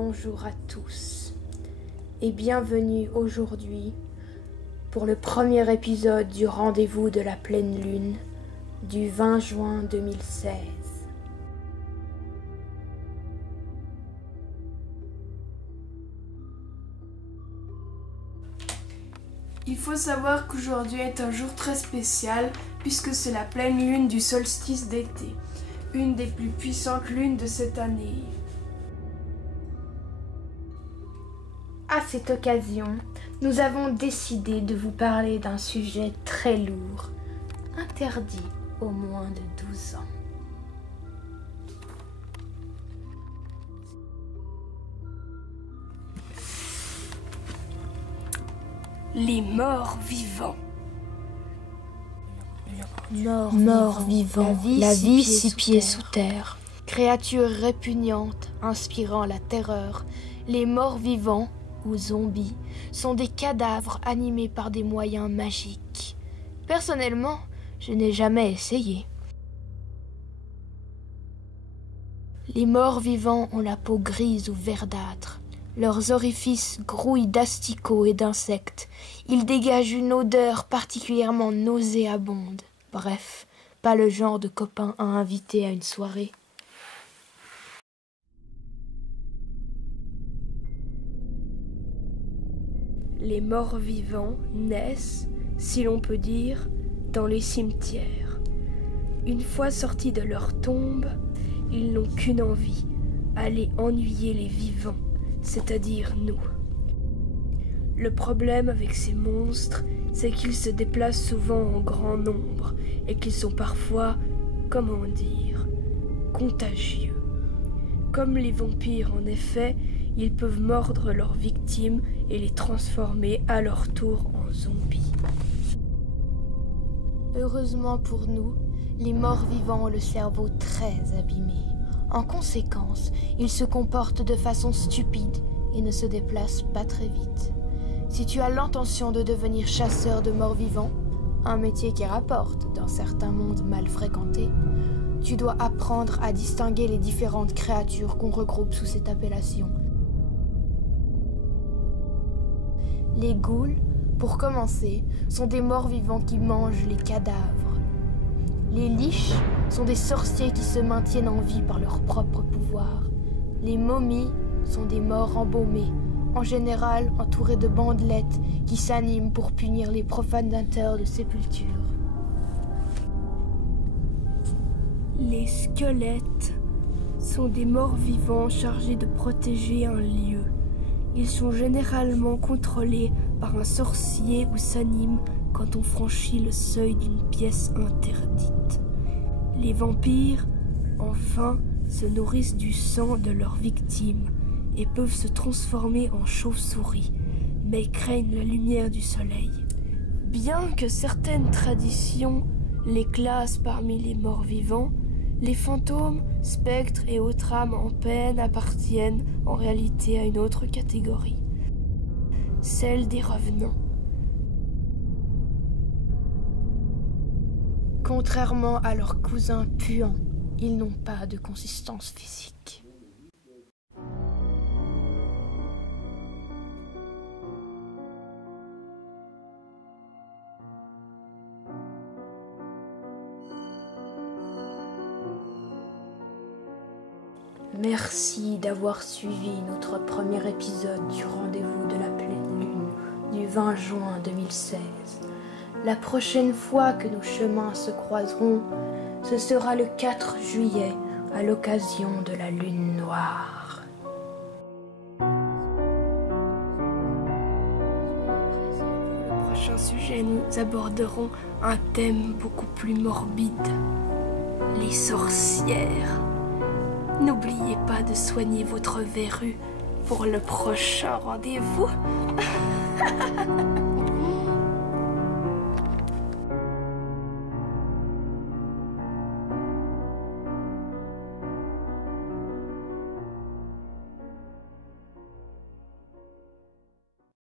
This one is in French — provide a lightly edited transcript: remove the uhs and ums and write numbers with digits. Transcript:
Bonjour à tous et bienvenue aujourd'hui pour le premier épisode du rendez-vous de la pleine lune du 20 juin 2016. Il faut savoir qu'aujourd'hui est un jour très spécial puisque c'est la pleine lune du solstice d'été, une des plus puissantes lunes de cette année. À cette occasion, nous avons décidé de vous parler d'un sujet très lourd, interdit aux moins de 12 ans. Les morts vivants. Morts vivants, la vie 6 pieds sous terre. Créatures répugnantes, inspirant la terreur, les morts vivants, ou zombies, sont des cadavres animés par des moyens magiques. Personnellement, je n'ai jamais essayé. Les morts vivants ont la peau grise ou verdâtre. Leurs orifices grouillent d'asticots et d'insectes. Ils dégagent une odeur particulièrement nauséabonde. Bref, pas le genre de copain à inviter à une soirée. Les morts vivants naissent, si l'on peut dire, dans les cimetières. Une fois sortis de leur tombe, ils n'ont qu'une envie, aller ennuyer les vivants, c'est-à-dire nous. Le problème avec ces monstres, c'est qu'ils se déplacent souvent en grand nombre et qu'ils sont parfois, comment dire, contagieux. Comme les vampires en effet, ils peuvent mordre leurs victimes et les transformer à leur tour en zombies. Heureusement pour nous, les morts vivants ont le cerveau très abîmé. En conséquence, ils se comportent de façon stupide et ne se déplacent pas très vite. Si tu as l'intention de devenir chasseur de morts vivants, un métier qui rapporte dans certains mondes mal fréquentés, tu dois apprendre à distinguer les différentes créatures qu'on regroupe sous cette appellation. Les ghouls, pour commencer, sont des morts vivants qui mangent les cadavres. Les liches sont des sorciers qui se maintiennent en vie par leur propre pouvoir. Les momies sont des morts embaumés, en général entourés de bandelettes qui s'animent pour punir les profanateurs de sépultures. Les squelettes sont des morts vivants chargés de protéger un lieu. Ils sont généralement contrôlés par un sorcier ou s'animent quand on franchit le seuil d'une pièce interdite. Les vampires, enfin, se nourrissent du sang de leurs victimes et peuvent se transformer en chauves-souris, mais craignent la lumière du soleil. Bien que certaines traditions les classent parmi les morts vivants, les fantômes, spectres et autres âmes en peine appartiennent en réalité à une autre catégorie, celle des revenants. Contrairement à leurs cousins puants, ils n'ont pas de consistance physique. Merci d'avoir suivi notre premier épisode du rendez-vous de la pleine lune du 20 juin 2016. La prochaine fois que nos chemins se croiseront, ce sera le 4 juillet à l'occasion de la lune noire. Pour le prochain sujet, nous aborderons un thème beaucoup plus morbide, les sorcières. N'oubliez pas de soigner votre verrue pour le prochain rendez-vous.